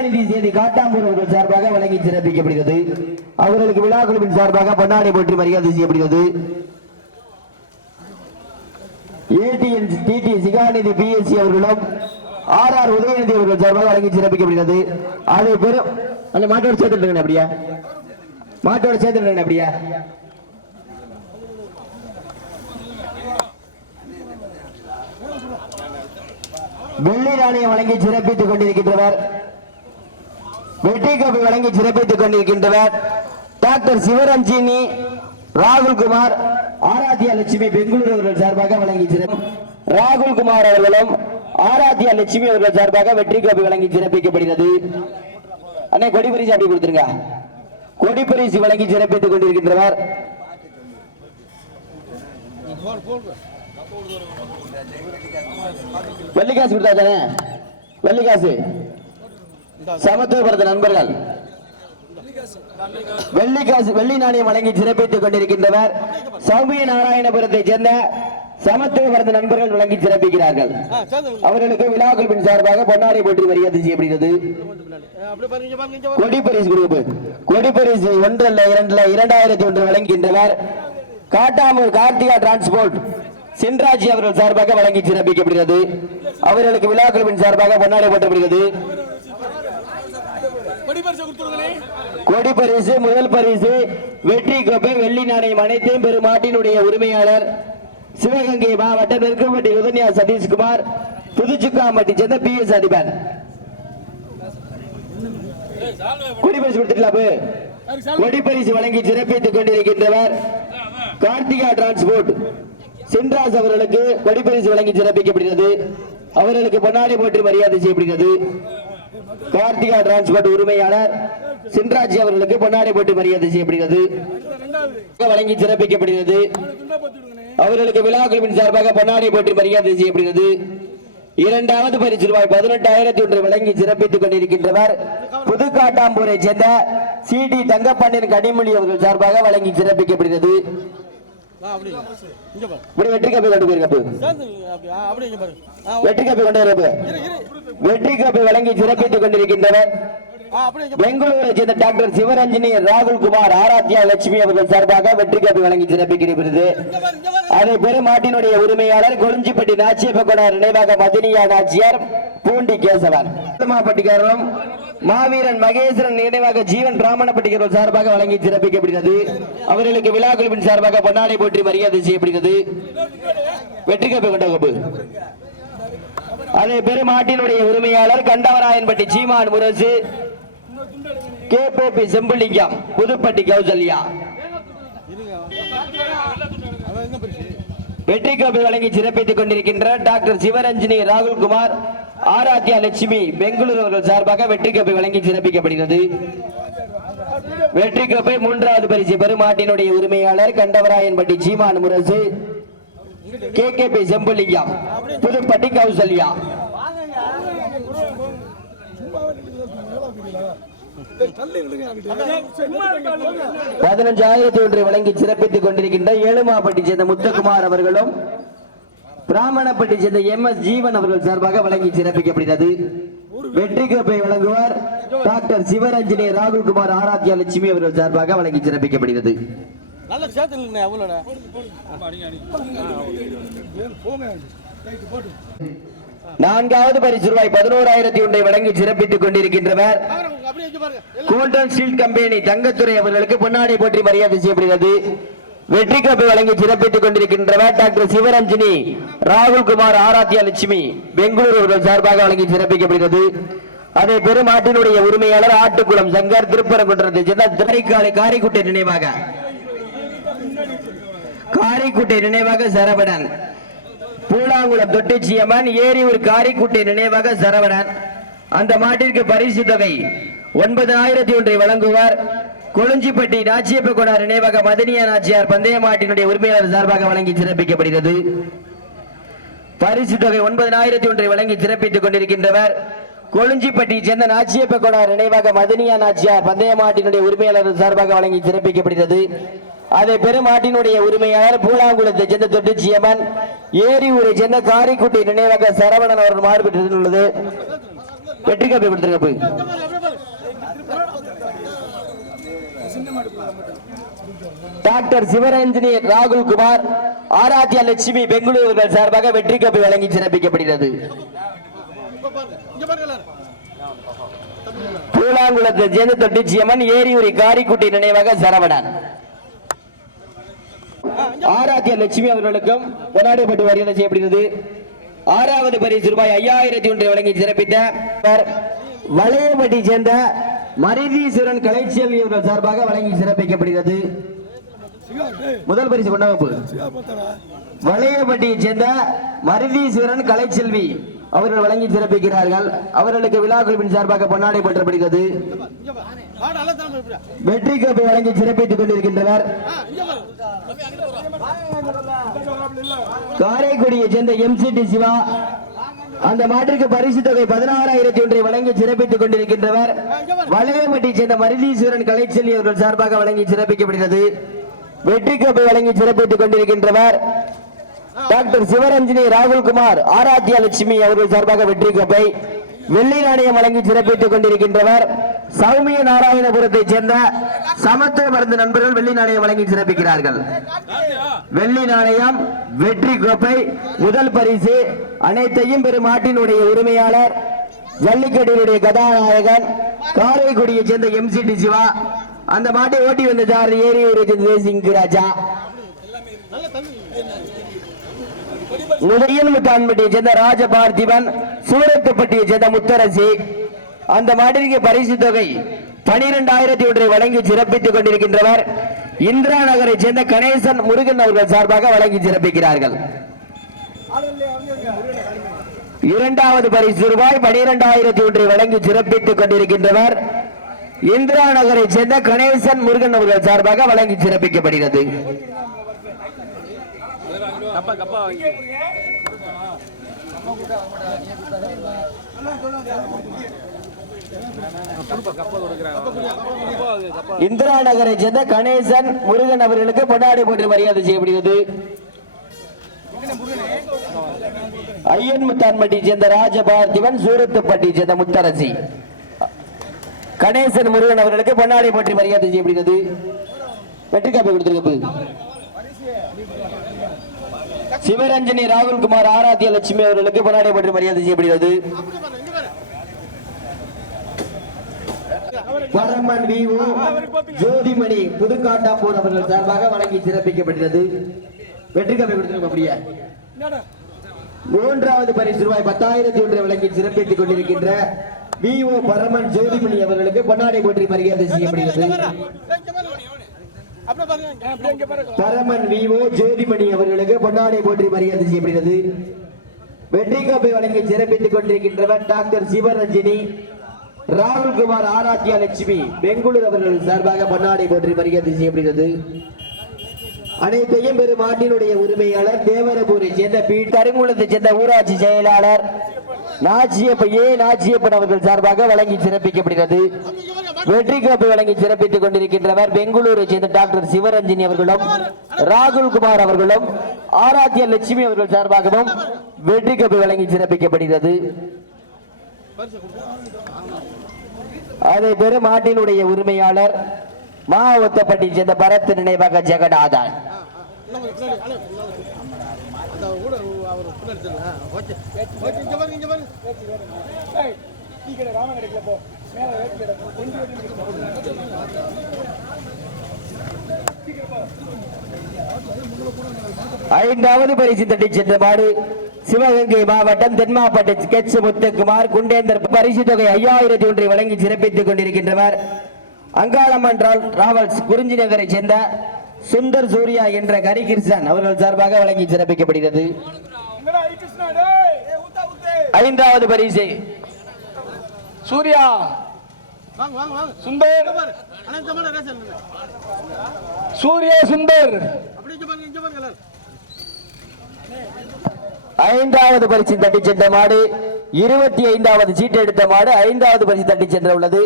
சிகாநிதி செய்தி காட்டாம்பூர் அவர்கள் சார்பாக வழங்கி சிறப்பிக்கப்படுகிறது. அவர்களுக்கு விழா குழுவின் சார்பாக பொன்னாடை போற்றி மரியாதை செய்யப்படுகிறது. ஏடிஎன் டிடி சிகாநிதி பிஎஸ்சி அவர்களும் ஆர்ஆர் உதயநிதி அவர்கள் சார்பாக வழங்கி சிறப்பிக்கப்படுகிறது. அதை பெரும் அந்த மாட்டோட சேர்த்துட்டு அப்படியா மாட்டோட சேர்த்துட்டு அப்படியா வெள்ளி நாணயம் வழங்கி சிறப்பித்துக் கொண்டிருக்கின்றவர் வெற்றி கோப்பை வழங்கி சிறப்பித்துக் கொண்டிருக்கின்றவர் டாக்டர் சிவரஞ்சினி ராகுல்குமார் ஆராத்யா லட்சுமி பெங்களூரு அவர்கள் சார்பாக வழங்கி ராகுல்குமார் அவர்களும் ஆராத்யா லட்சுமி அவர்கள் சார்பாக வெற்றி கோப்பை வழங்கி சிறப்பிக்கப்படுகிறது. அண்ணே கொடி பரிசு அப்படி கொடுத்துருங்க. கொடி பரிசு வழங்கி சிறப்பித்துக் கொண்டிருக்கின்றவர் வெள்ளிக்காசு கொடுத்தாச்சானே வெள்ளிக்காசு சமத்துவப்படுத்த நண்பர்கள் வெள்ளிக்காசு வெள்ளி நாணயம் வழங்கி சிறப்பித்துக் கொண்டிருக்கின்றவர் சௌமிய நாராயணபுரத்தை சேர்ந்த சமத்துவப்படுத்த நண்பர்கள் வழங்கி சிறப்பிக்கிறார்கள். அவர்களுக்கு விழாக்குழுவின் சார்பாக பொன்னாடை போற்றி மரியாதை செய்யப்படுகிறது. கொடிப்பரிசு குரூப் கொடிப்பரிசு 1 அல்ல 2 அல்ல 2001 வழங்குகின்றவர் காட்டாமூர் கார்த்திகா டிரான்ஸ்போர்ட் சின்ராஜி அவர்கள் சார்பாக வழங்கி சிறப்பிக்கப்படுகிறது. அவர்களுக்கு விழாக்குழுவின் சார்பாக பொன்னாடை போட்டப்படுகிறது. கொடி பரிசு முதல் பரிசு வெற்றி கோப்பை வெள்ளி நாணயம் அனைத்தையும் பெறும் மாட்டினுடைய உரிமையாளர் சிவகங்கை மாவட்டம் நெருக்கம்பட்டி உதன்யா சதீஷ்குமார் புதுச்சுக்காம்பட்டி சேர்ந்த பிஎஸ் அதிபர். கொடி பரிசு கொடுத்துக்கலாம். கொடி பரிசு வழங்கி சிறப்பித்துக் கொண்டிருக்கின்றவர் கார்த்திகா டிரான்ஸ்போர்ட் சின்ராஜ் அவர்களுக்கு கொடி பரிசு வழங்கி சிறப்பிக்கப்படுகிறது. அவர்களுக்கு பொன்னாடை போற்றி மரியாதை செய்யப்படுகிறது. கார்த்திகா டிரான்ஸ்போர்ட் உரிமையாளர் சின்ராஜ் அவர்களுக்கு பொன்னாடை போட்டு மரியாதை செய்யப்படுகிறது. வழங்கி சிறப்பிக்கப்படுகிறது. அவர்களுக்கு விழா குழுவின் சார்பாக பொன்னாடை போட்டு மரியாதை செய்யப்படுகிறது. இரண்டாவது பரிசு ரூபாய் 18,001 வழங்கி சிறப்பித்துக் கொண்டிருக்கின்றவர் புதுக்காட்டாம்பூரை சேர்ந்த சிடி தங்கப்பாண்டியன் கனிமொழி அவர்கள் சார்பாக வழங்கி சிறப்பிக்கப்படுகிறது. வெற்றி கப்பை வழங்கி சிறப்பித்துக் கொண்டிருக்கின்றனர் பெங்களூரை சேர்ந்த டாக்டர் சிவரஞ்சினி ராகுல்குமார் ஆராத்யா லட்சுமி அவர்கள் சார்பாக வெற்றி கப்பை வழங்கி சிறப்பிக்கிறது. அதை பெரும் மாட்டினுடைய உரிமையாளர் கொளிஞ்சிப்பட்டி நாச்சியப்பகோனார் நினைவாக மதினியா நாச்சியார் பூண்டி கேசவன் பட்டிக்காரரும் மாவீரன் மகேஸ்வரன் நினைவாக ஜீவன் பிராமணப்பட்டிகள் சார்பாக வழங்கி சிறப்பிக்கப்படுகிறது. அவர்களுக்கு விழா குழுவின் சார்பாக பொன்னாடை போற்றி மரியாதை செய்யப்படுகிறது. வெற்றி கப்பை கொண்ட கப்பு அதை பெருமாட்டினுடைய உரிமையாளர் கண்டவராயன்பட்டி சீமான் முரசு கேபி செம்புலிங்கம் புதுப்பட்டி கௌசல்யா வெற்றி கோப்பை வழங்கி சிறப்பித்துக் கொண்டிருக்கின்ற டாக்டர் சிவரஞ்சினி ராகுல்குமார் ஆராத்யா லட்சுமி பெங்களூரு அவர்கள் சார்பாக வெற்றி கோப்பை வழங்கி சிறப்பிக்கப்படுகிறது. வெற்றி கோப்பை மூன்றாவது பரிசு பெருமாட்டினுடைய உரிமையாளர் கண்டவராயன்பட்டி சீமான் முரசு கேபி செம்புலிங்கம் புதுப்பட்டி கௌசல்யா 15,001 வழங்கி சிறப்பித்துக் கொண்டிருக்கின்ற ஏழுமாப்பட்டி சேர்ந்த முத்துக்குமார் அவர்களும் பிராமணப்பட்டி சேர்ந்த எம்எஸ் ஜீவன் அவர்கள் சார்பாக வழங்கி சிறப்பிக்கப்படுகிறது. வெற்றி கோப்பை வழங்குவார் டாக்டர் சிவரஞ்சினி ராகுல்குமார் ஆராத்யா லட்சுமி அவர்கள் சார்பாக வழங்கி சிறப்பிக்கப்படுகிறது. நான்காவது பரிசு ரூபாய் 11,001 வழங்கி சிறப்பித்துக் கொண்டிருக்கின்றவர் கோல்டன் ஸ்டீல் கம்பெனி தங்கத்துறை அவர்களுக்கு பொன்னாடை போற்றி மரியாதை செய்யப்படுகிறது. வெற்றி கோப்பை வழங்கி சிறப்பித்துக் கொண்டிருக்கின்றவர் டாக்டர் சிவரஞ்சினி ராகுல்குமார் ஆராத்யா லட்சுமி பெங்களூரு அவர்கள் சார்பாக வழங்கி சிறப்பிக்கப்படுகிறது. அதை பெருமாட்டினுடைய உரிமையாளர் ஆட்டுக்குளம் சங்கர் திருப்பரங்குன்றத்தை சேர்ந்த காரைக்குட்டை நினைவாக சரவணன் பூலாங்குளம் தொட்டிச்சியம்மன் ஏரியூர் காரைக்குட்டை நினைவாக சரவணன். அந்த மாட்டிற்கு பரிசு தொகை 9,001 வழங்குவார் கொளிஞ்சிப்பட்டி நாச்சியப்பகோனார் நினைவாக மதினியா நாச்சியார் பந்தய மாட்டினுடைய உரிமையாளர் சார்பாக வழங்கி சிறப்பிக்கப்படுகிறது. பரிசு தொகை 9,001 வழங்கி சிறப்பித்துக் கொண்டிருக்கின்றவர் கொளிஞ்சிப்பட்டி சேர்ந்த நாச்சியப்பகோனார் நினைவாக மதினியா நாச்சியார் பந்தய மாட்டினுடைய உரிமையாளர் சார்பாக வழங்கி சிறப்பிக்கப்படுகிறது. அதை பெருமாட்டினுடைய உரிமையாளர் பூலாங்குளத்தை சேர்ந்த தொட்டிச்சியம்மன் ஏரியூரை சேர்ந்த காரைக்குட்டை நினைவாக சரவணன் அவர்கள் மாறுபட்டுள்ளது. வெற்றி காப்பி கொடுத்துருங்க போய். டாக்டர் சிவரஞ்சனி ராகுல் குமார் ஆராத்யா லட்சுமி பெங்களூரு சார்பாக வெற்றி காப்பி வழங்கி சிறப்பிக்கப்படுகிறது. பூலாங்குளத்தை சேர்ந்த தொட்டிச்சியம்மன் ஏரியூரி காரிக்குட்டி நினைவாக சரவணன். ஆராத்யா லட்சுமி அவர்களுக்கும் கொண்டாடப்பட்டு மரியாதை செய்யப்படுகிறது. 6வது பரிசு ரூபாய் 5001 வழங்கி சிறப்பித்த வளையப்பட்டி சேர்ந்த மரிதீஸ்வரன் கலைச்செல்வி அவர்கள் சார்பாக வழங்கி சிறப்பிக்கப்படுகிறது. முதல் பரிசு கொண்டாப்பு வளையப்பட்டியை சேர்ந்த மரிதீஸ்வரன் கலைச்செல்வி அவர்கள் வழங்கி சிறப்பிக்கிறார்கள். அவர்களுக்கு விழா குழுவின் சார்பாக பொன்னாடை பெற்றப்படுகிறது. வெற்றி கோப்பை வழங்கி சிறப்பித்துக் கொண்டிருக்கின்றனர். காரைக்குடியை சேர்ந்த MCT சிவா அந்த மாட்டிற்கு பரிசு தொகை 16,001 வழங்கி சிறப்பித்துக் கொண்டிருக்கின்றனர். வளையப்பட்டியை சேர்ந்த மரிதீஸ்வரன் கலைச்செல்வி அவர்கள் சார்பாக வழங்கி சிறப்பிக்கப்படுகிறது. வெற்றி கோப்பை வழங்கி சிறப்பித்துக் கொண்டிருக்கின்றனர். டாக்டர் சிவரஞ்சனி ராகுல் குமார் ஆராத்யா லட்சுமி அவர்கள் சார்பாக வெற்றி கோப்பை வெள்ளி நாணயம் வழங்கி சிறப்பித்துக் கொண்டிருக்கின்றனர். சௌமிய நாராயணபுரத்தை சேர்ந்த சமத்துவ மருந்து நண்பர்கள் வெள்ளி நாணயம் வழங்கி சிறப்பிக்கிறார்கள். வெள்ளி நாணயம், வெற்றி கோப்பை, முதல் பரிசு அனைத்தையும் பெறும் மாட்டினுடைய உரிமையாளர் ஜல்லிக்கட்டினுடைய கதாநாயகன் காரைக்குடியை சேர்ந்த MCT சிவா அந்த மாட்டை ஓட்டி வந்த சார் ஏரியூரை சேர்ந்த சிங் ராஜா முத்தான்பட்டியை சேர்ந்த ராஜபார்த்திபன் சூரத்துப்பட்டியை சேர்ந்த முத்தரசி அந்த மாட்டிற்கு பரிசு தொகை 12,001 வழங்கி சிறப்பித்துக் கொண்டிருக்கின்றனர். இந்திரா நகரை சேர்ந்த கணேசன் முருகன் அவர்கள் சார்பாக வழங்கி சிறப்பிக்கிறார்கள். 2வது பரிசு ரூபாய் 12,001 வழங்கி சிறப்பித்துக் கொண்டிருக்கின்றனர். இந்திரா நகரை சேர்ந்த கணேசன் முருகன் அவர்கள் சார்பாக வழங்கி சிறப்பிக்கப்படுகிறது. இந்திரா நகரை சேர்ந்த கணேசன் முருகன் அவர்களுக்கு பொன்னாடை போட்டு மரியாதை செய்யப்படுகிறது. ஐயன்முத்தான்பட்டியை சேர்ந்த ராஜபார்த்திவன் சூரத்துப்பட்டியை சேர்ந்த முத்தரசி கணேசன் முருகன் அவர்களுக்கு பொன்னாடை போட்டு மரியாதை செய்யப்படுகிறது. வெற்றி காப்பி கொடுத்திருக்கு. சிவரஞ்சனி ராகுல் குமார் ஆராத்யா லட்சுமி அவர்களுக்கு பொன்னாடை போட்டு மரியாதை செய்யப்படுகிறது. பரமன் விஓ ஜோதிமணி புதுக்காட்டாப்பூர் அவர்கள் சார்பாக வழங்கி சிறப்பிக்கப்படுகிறது. வெற்றி காப்பி கொடுத்திருக்கோம். அப்படியே 3வது பரிசு ரூபாய் 10,001 வழங்கி சிறப்பித்துக் கொண்டிருக்கின்ற விஓ பரமன் ஜோதிமணி அவர்களுக்கு பொன்னாடை போற்றி மரியாதை செய்யப்படுகிறது. பரமன் விஓ ஜோதிமணி அவர்களுக்கு பொன்னாடை போற்றி மரியாதை செய்யப்படுகிறது. வெற்றி கோப்பை வழங்கி சிறப்பித்துக் கொண்டிருக்கின்றவர் டாக்டர் சிவரஞ்சனி ராகுல் குமார் ஆராத்யா லட்சுமி பெங்களூர் அவர்கள் சார்பாக பொன்னாடை போற்றி மரியாதை செய்யப்படுகிறது. அனைத்தையும் பெரும் மாட்டினுடைய உரிமையாளர் தேவரபூரை சேர்ந்த கருங்குளத்தை சேர்ந்த ஊராட்சி செயலாளர் நாச்சியப்பன் அவர்கள் சார்பாக வழங்கி சிறப்பிக்கப்படுகிறது. வெற்றி கோப்பை வழங்கி சிறப்பித்துக் கொண்டிருக்கின்றவர் பெங்களூரை சேர்ந்த டாக்டர் சிவரஞ்சனி அவர்களும் ராகுல் குமார் அவர்களும் ஆராத்யா லட்சுமி அவர்கள் சார்பாகவும் வெற்றி கோப்பை வழங்கி சிறப்பிக்கப்படுகிறது. அதை பெரும் மாட்டினுடைய உரிமையாளர் மாவட்டப்பட்டி சேர்ந்த பரத் நினைவாக ஜெகநாதன். ஐந்தாவது பரிசு தட்டி சென்ற மாடு சிவகங்கை மாவட்டம் தென்மாப்பட்டு ஸ்கெட்ச் முத்துக்குமார் குண்டேந்தர் பரிசு தொகை 5,001 வழங்கி சிறப்பித்துக் கொண்டிருக்கின்றனர். அங்காளம்மன் டிராவல்ஸ் குறிஞ்சி நகரை சேர்ந்த சுந்தர் சூர்யா என்ற கரிகிருஷ்ணன் அவர்கள் சார்பாக வழங்கி சிறப்பிக்கப்படுகிறது. 5வது பரிசு சூர்யா சுந்தர் சூர்யா சுந்தர் 5வது பரிசு தட்டி சென்ற மாடு 25வது சீட்டு எடுத்த மாடு 5வது பரிசு தட்டி சென்ற உள்ளது.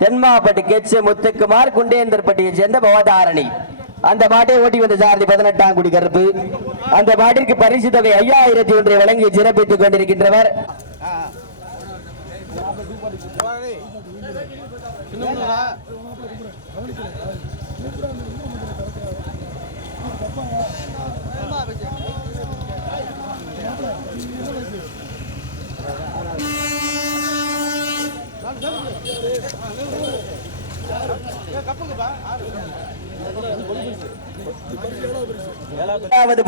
தென்மாப்பட்டு கெச் முத்துக்குமார் குண்டேந்தர்பட்டியை சேர்ந்த பவதாரணி அந்த மாட்டை ஓட்டி வந்த சாரதி 18ஆம் குடி கருப்பு. அந்த மாட்டிற்கு பரிசு தொகை 5,001 வழங்கி சிறப்பித்துக் கொண்டிருக்கின்றவர்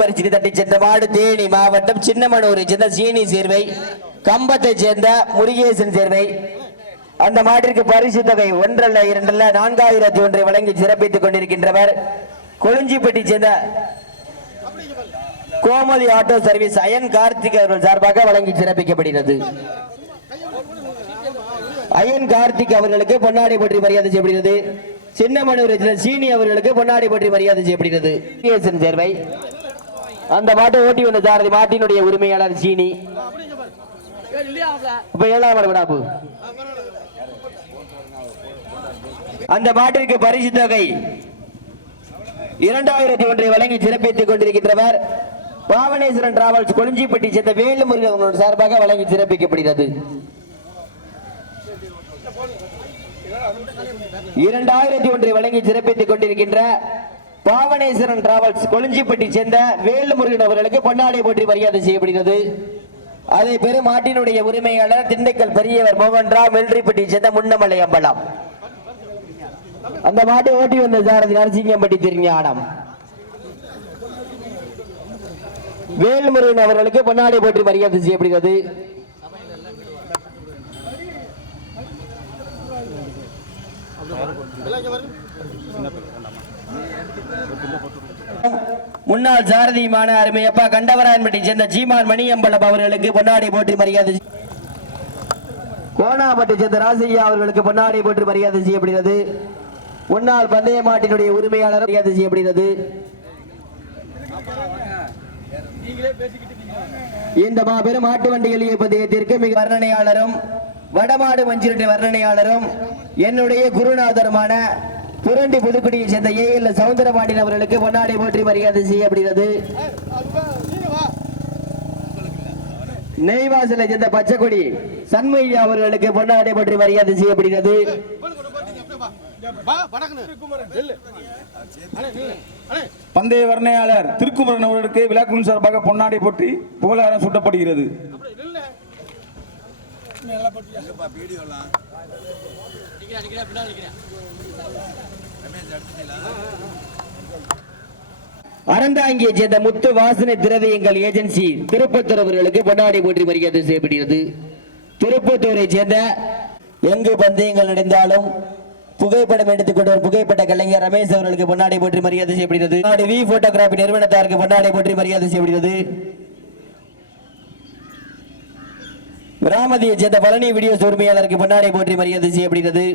பரிசு தட்டி சென்ற மாடு தேனி மாவட்டம் சின்னமனூரை சேர்ந்த சீனி சேர்வை, கம்பத்தை சேர்ந்த முருகேசன் சேர்வை. அந்த மாட்டிற்கு பரிசு தொகை 1 அல்ல 2 அல்ல 4001 வழங்கி சிறப்பித்துக் கொண்டிருக்கின்றவர் கொளிஞ்சிப்பட்டி சேர்ந்த கோமதி ஆட்டோ சர்வீஸ் அயன் கார்த்திக் அவர்கள் சார்பாக வழங்கி சிறப்பிக்கப்படுகிறது. அயன் கார்த்திக் அவர்களுக்கு பொன்னாடை போற்றி மரியாதை செய்யப்படுகிறது. சின்னமனூர் சீனி அவர்களுக்கு பொன்னாடை போற்றி மரியாதை செய்யப்படுகிறது. சேர்வை அந்த மாட்டை ஓட்டி வந்த சாரதி மாட்டினுடைய உரிமையாளர் சீனி. இப்ப 7ஆம் விடாப்பு அந்த மாட்டிற்கு பரிசு தொகை 2001 வழங்கி சிறப்பித்துக் கொண்டிருக்கின்றவர் பாவனேஸ்வரன் டிராவல்ஸ் கொளிஞ்சிப்பட்டி சேர்ந்த வேலுமுருகன் சார்பாக வழங்கி சிறப்பிக்கப்படுகிறது. 2001 வழங்கி சிறப்பித்துக் கொண்டிருக்கின்ற பாவனேஸ்வரன் டிராவல்ஸ் கொளிஞ்சிப்பட்டி சேர்ந்த வேலுமுருகன் அவர்களுக்கு பொன்னாடை போற்றி மரியாதை செய்யப்படுகிறது. அதை பெரும் மாட்டினுடைய உரிமையாளர் திண்டுக்கல் பெரியவர் மோகன்ராவ் வெள்ளரிப்பட்டி சேர்ந்த முன்னமலை அம்பலம். அந்த மாட்டை ஓட்டி வந்த சாரதி நரசிங்கம்பட்டி திருஞானம். வேல்முருகன் அவர்களுக்கு பொன்னாடை போற்றி மரியாதை செய்யப்படுகிறது. முன்னாள் சாரதியுமான அருமையப்பா கண்டவராயன்பட்டி சேர்ந்த சீமான் மணியம்பலம் அவர்களுக்கு பொன்னாடை போற்றி மரியாதை. கோணாம்பட்டி சேர்ந்த ராசையா அவர்களுக்கு பொன்னாடை போற்றி மரியாதை செய்யப்படுகிறது. முன்னாள் பந்தய மாட்டினுடைய உரிமையாளர் மரியாதை செய்யப்படுகிறது. இந்த மாபெரும் மாட்டு வண்டிகள் பந்தயத்திற்கு மிக வர்ணனையாளரும் வடமாடு மஞ்சுரட்டி வர்ணனையாளரும் என்னுடைய குருநாதருமான புரண்டி புதுக்குடியை சேர்ந்த ஏஎல் சவுந்தரபாண்டியன் அவர்களுக்கு பொன்னாடை போற்றி மரியாதை செய்யப்படுகிறது. நெய்வாசலை சேர்ந்த பச்சைக்குடி சண்மையா அவர்களுக்கு பொன்னாடை போற்றி மரியாதை செய்யப்படுகிறது. பந்தய வர்ணையாளர் திருக்குமரன் அவர்களுக்கு விழாக்குழு சார்பாக பொன்னாடை போற்றி புகழாரம் சூட்டப்படுகிறது. அறந்தாங்கியை சேர்ந்த முத்து வாசனை திரவியங்கள் ஏஜென்சி திருப்பத்தூர் அவர்களுக்கு பொன்னாடை போற்றி மரியாதை செய்யப்படுகிறது. திருப்பத்தூரை சேர்ந்த எங்கு பந்தயங்கள் நடந்தாலும் புகைப்படம் எடுத்துக் கொண்டு புகைப்பட்ட கலைஞர் ரமேஷ் அவர்களுக்கு பொன்னாடை போற்றி மரியாதை செய்யப்படுகிறது. வி போட்டோகிராபி நிறுவனத்தாருக்கு பொன்னாடை போற்றி மரியாதை செய்யப்படுகிறது. ராமதியை சேர்ந்த பழனி வீடியோஸ் உரிமையாளருக்கு பொன்னாடை போற்றி மரியாதை செய்யப்படுகிறது.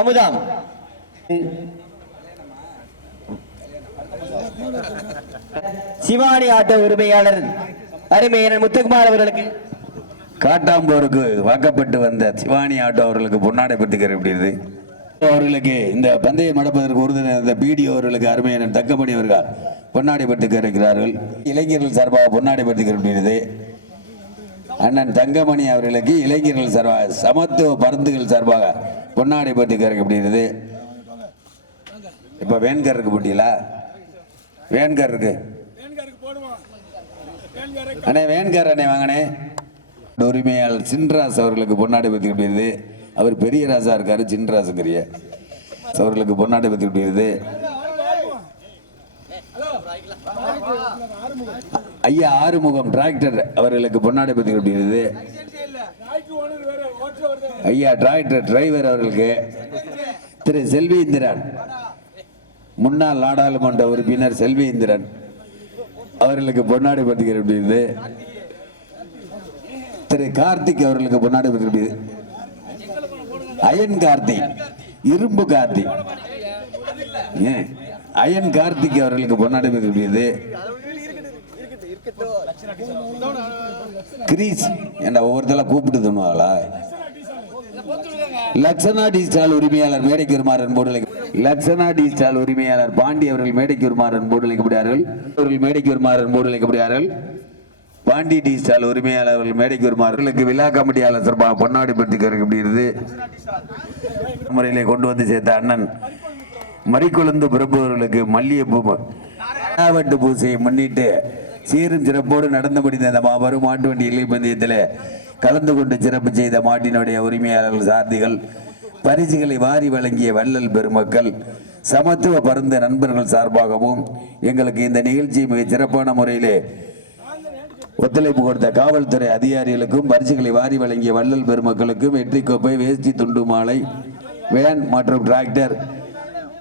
அமுதாம் சிவானி ஆட்டோ உரிமையாளர் அருமையன் முத்துக்குமார் அவர்களுக்கு காட்டாம்போருக்கு வாக்கப்பட்டு வந்த சிவானி ஆட்டோ அவர்களுக்கு பொன்னாடை பெற்றுகிறது. அவர்களுக்கு இந்த பந்தயம் நடப்பதற்கு உறுதுணை பிடிஓ அவர்களுக்கு அருமையான தக்கமணி அவர்கள் பொன்னாடை பெற்றுக்க இருக்கிறார்கள். இளைஞர்கள் சார்பாக பொன்னாடை பெற்றுக்கிறது. அண்ணன் தங்கமணி அவர்களுக்கு இளைஞர்கள் சார்பாக சமத்துவ பருந்துகள் சார்பாக பொன்னாடை பெற்றுக்கிறது. இப்ப வேன்கருக்கு போட்டியலா வேன்கர் இருக்கு அண்ணே வேன்கர் அண்ணே வாங்கண்ணே. உரிமையாளர் சின்ராஸ் அவர்களுக்கு பொன்னாடை பெற்றுக்கிறது. அவர் பெரிய ராசா இருக்காரு, சின்ராசுங்கிறிய அவர்களுக்கு பொன்னாடை பெற்றுக்கிறது. ஐயா ஆறுமுகம் டிராக்டர் அவர்களுக்கு பொன்னாடை பெற்றுக்கிறது. ஐயா டிராக்டர் டிரைவர் அவர்களுக்கு திரு செல்வி இந்திரன் முன்னாள் நாடாளுமன்ற உறுப்பினர் செல்வி இந்திரன் அவர்களுக்கு பொன்னாடை பெற்றுக்கிறது. திரு கார்த்திக் அவர்களுக்கு பொன்னாடை பெற்றுக்கிறது. அயன் கார்த்திக் இரும்பு கார்த்திக் அயன் கார்த்திக் அவர்களுக்கு பொன்னாடை பெற்றுக்கிறது. கிரீஸ் என்ற ஒவ்வொருத்தர கூப்பிட்டு தோணுவாங்களா? லட்சணா டிஜிட்டல் உரிமையாளர் மேடைக்கு வருமாறு லக்ஷனா டி ஸ்டால் உரிமையாளர் பாண்டி அவர்கள் மேடைக்கு வருமாறு அன்போடு அழைக்கப்படுகிறார்கள். அவர்கள் மேடைக்கு வருமாறு அன்போடு அழைக்கப்படுகிறார்கள். பாண்டி டி ஸ்டால் உரிமையாளர் அவர்கள் மேடைக்கு வருமாறு விழா கமிட்டியாளர் சார்பாக பொன்னாடி பெற்றுக் அழைக்கப்படுகிறது. முறையிலே கொண்டு வந்து சேர்த்த அண்ணன் மறிக்குழுந்து பிரபு அவர்களுக்கு மல்லிகைப்பூ வட்டு பூசையை முன்னிட்டு சீரும் சிறப்போடு நடந்து முடிந்த இந்த மாபெரும் மாட்டு வண்டி இலை பந்தயத்தில் கலந்து கொண்டு சிறப்பு செய்த மாட்டினுடைய உரிமையாளர்கள் சார்ந்திகள் பரிசுகளை வாரி வழங்கிய வள்ளல் பெருமக்கள் சமத்துவ பருந்த நண்பர்கள் சார்பாகவும் எங்களுக்கு இந்த நிகழ்ச்சி மிக சிறப்பான முறையிலே ஒத்துழைப்பு கொடுத்த காவல்துறை அதிகாரிகளுக்கும் பரிசுகளை வாரி வழங்கிய வள்ளல் பெருமக்களுக்கும் வெற்றி கோப்பை வேஷ்டி துண்டு மாலை வேன் மற்றும் டிராக்டர்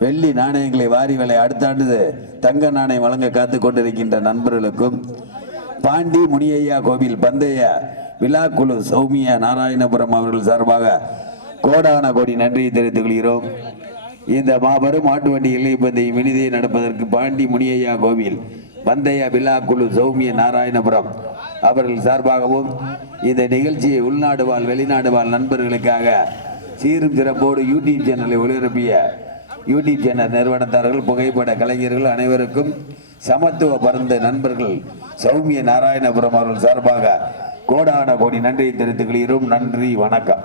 வெள்ளி நாணயங்களை வாரி வழி அடுத்த ஆண்டு தங்க நாணயம் வழங்க காத்து கொண்டிருக்கின்ற நண்பர்களுக்கும் பாண்டி முனியையா கோவில் பந்தய விழாக்குழு சௌமியா நாராயணபுரம் அவர்கள் சார்பாக கோடான கோடி நன்றியை தெரிவித்துக் கொள்கிறோம். இந்த மாபெரும் மாட்டு வண்டி எல்லை பந்தயம் இனிதே நடப்பதற்கு பாண்டி முனியையா கோவில் பந்தய விழாக்குழு சௌமிய நாராயணபுரம் அவர்கள் சார்பாகவும் இந்த நிகழ்ச்சியை உள்நாடு வாழ் வெளிநாடு வாழ் நண்பர்களுக்காக சீரும் சிறப்போடு யூடியூப் சேனலை ஒளிபரப்பிய யூடியூப் சேனல் நிறுவனத்தார்கள் புகைப்பட கலைஞர்கள் அனைவருக்கும் சமத்துவ பருந்த நண்பர்கள் சௌமிய நாராயணபுரம் அவர்கள் சார்பாக கோடான கோடி நன்றியை தெரிவித்துக் கொள்கிறோம். நன்றி, வணக்கம்.